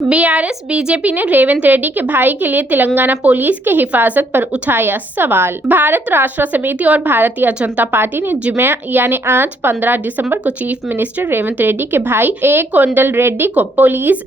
BRS BJP ने रेवंत रेड्डी के भाई के लिए तेलंगाना पुलिस की हिफाजत पर उठाया सवाल। भारत राष्ट्र समिति और भारतीय जनता पार्टी ने जुमे यानी आज 15 दिसंबर को चीफ मिनिस्टर रेवंत रेड्डी के भाई ए कोंडल रेड्डी को पुलिस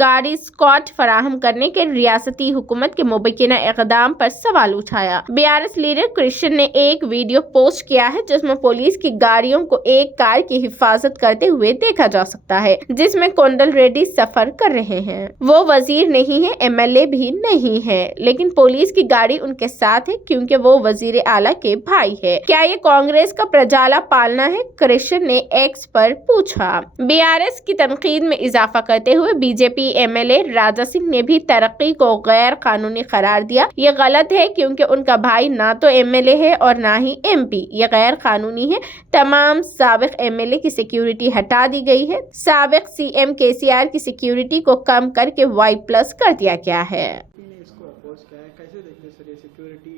गाड़ी स्क्वाड फराहम करने के रियासती हुकूमत के मुबैना इकदाम पर सवाल उठाया। बीआरएस लीडर कृष्ण ने एक वीडियो पोस्ट किया है जिसमें पुलिस की गाड़ियों को एक कार की हिफाजत करते हुए देखा जा सकता है, जिसमें कोंडल रेड्डी सफर कर रहे हैं। वो वजीर नहीं है, एमएलए भी नहीं है, लेकिन पुलिस की गाड़ी उनके साथ है क्योंकि वो वजीर आला के भाई है। क्या ये कांग्रेस का प्रजाला पालना है? कृष्ण ने एक्स पर पूछा। बीआरएस की तनकीद में इजाफा करते हुए बीजेपी एमएलए राजा सिंह ने भी तरक्की को गैर कानूनी करार दिया। ये गलत है क्योंकि उनका भाई ना तो एमएलए है और ना ही एमपी। ये गैर कानूनी है। तमाम साबिक एमएलए की सिक्योरिटी हटा दी गई है। साबिक सीएम केसीआर की सिक्योरिटी को कम करके Y+ कर दिया गया है। इसको अपोज किया है, कैसे देखते हैं सर ये सिक्योरिटी,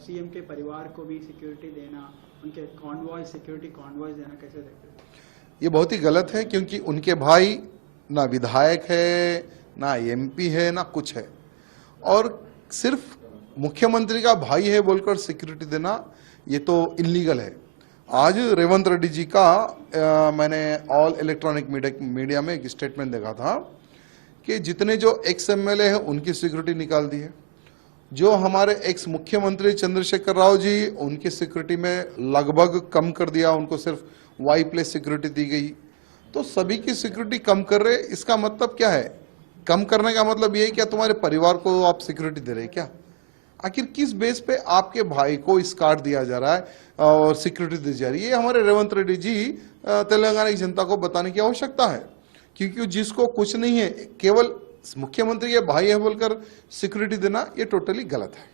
सीएम के परिवार को भी सिक्योरिटी देना, उनके सिक्योरिटी कॉन्वॉयज देना, कैसे देखते हैं? ये बहुत ही गलत है क्योंकि उनके भाई ना विधायक है, ना एमपी है, ना कुछ है, और सिर्फ मुख्यमंत्री का भाई है बोलकर सिक्योरिटी देना ये तो इलीगल है। आज रेवंत रेड्डी जी का मैंने ऑल इलेक्ट्रॉनिक मीडिया में एक स्टेटमेंट देखा था कि जितने जो एक्स एमएलए हैं उनकी सिक्योरिटी निकाल दी है, जो हमारे एक्स मुख्यमंत्री चंद्रशेखर राव जी उनकी सिक्योरिटी में लगभग कम कर दिया, उनको सिर्फ Y+ सिक्योरिटी दी गई। तो सभी की सिक्योरिटी कम कर रहे, इसका मतलब क्या है? कम करने का मतलब ये है क्या तुम्हारे परिवार को आप सिक्योरिटी दे रहे हैं क्या? आखिर किस बेस पे आपके भाई को इस कार्ड दिया जा रहा है और सिक्योरिटी दी जा रही है? ये हमारे रेवंत रेड्डी जी तेलंगाना की जनता को बताने की आवश्यकता है, क्योंकि जिसको कुछ नहीं है, केवल मुख्यमंत्री के भाई है बोलकर सिक्योरिटी देना ये टोटली गलत है।